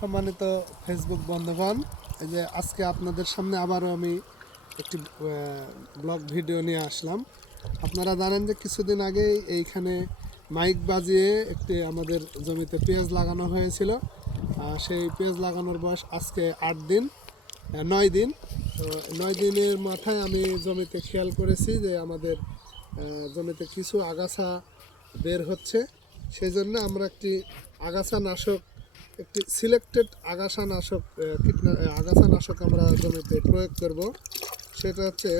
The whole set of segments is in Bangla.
সম্মানিত ফেসবুক বন্ধুগণ, এই যে আজকে আপনাদের সামনে আবারও আমি একটি ব্লগ ভিডিও নিয়ে আসলাম। আপনারা জানেন যে কিছুদিন আগেই এইখানে মাইক বাজিয়ে একটি আমাদের জমিতে পেঁয়াজ লাগানো হয়েছিল। সেই পেঁয়াজ লাগানোর বয়স আজকে 8 দিন 9 দিন। তো 9 দিনের মাথায় আমি জমিতে খেয়াল করেছি যে আমাদের জমিতে কিছু আগাছা বের হচ্ছে। সেই জন্য আমরা একটি সিলেক্টেড আগাছা নাশক আমরা জমিতে প্রয়োগ করব। সেটা হচ্ছে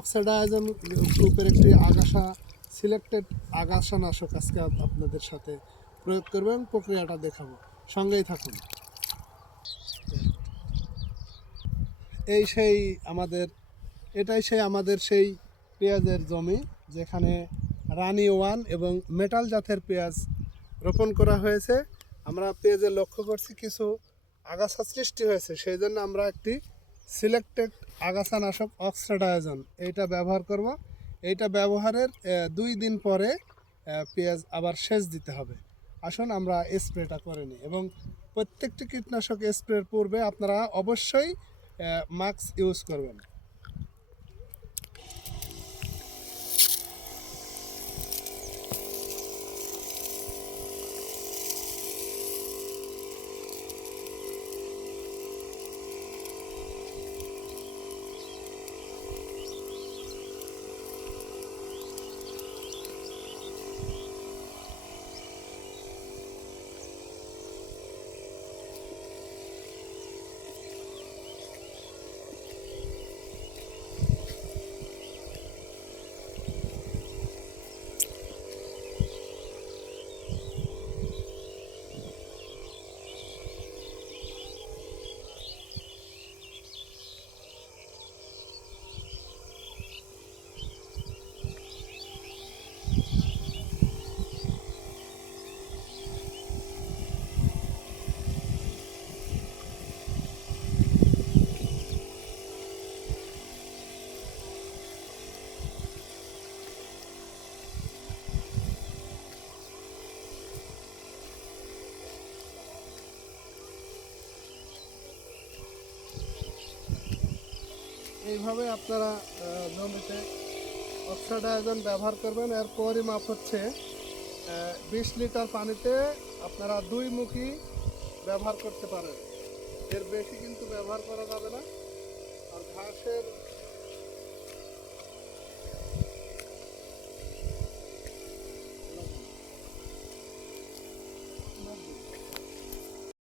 অক্সাডায়াজন গ্রুপের একটি সিলেক্টেড আগাছা নাশক আজকে আপনাদের সাথে প্রয়োগ করবো এবং প্রক্রিয়াটা দেখাবো। সঙ্গেই থাকুন। এটাই সেই পেঁয়াজের জমি যেখানে রানি ওয়ান এবং মেটাল জাতের পেঁয়াজ রোপণ করা হয়েছে। আমরা পেঁয়াজে লক্ষ্য করছি কিছু আগাছা সৃষ্টি হয়েছে, সেই জন্য আমরা একটি সিলেক্টেড আগাছানাশক অক্সাডায়াজন এইটা ব্যবহার করব। এইটা ব্যবহারের 2 দিন পরে পেঁয়াজ আবার সেচ দিতে হবে। আসুন আমরা স্প্রেটা করে নিই, এবং প্রত্যেকটি কীটনাশক স্প্রের পূর্বে আপনারা অবশ্যই মাস্ক ইউজ করবেন। এইভাবে আপনারা জমিতে অক্সাডায়াজন ব্যবহার করবেন। এর পরিমাপ হচ্ছে 20 লিটার পানিতে আপনারা 2 মুখি ব্যবহার করতে পারেন। এর বেশি কিন্তু ব্যবহার করা যাবে না। আর ঘাসের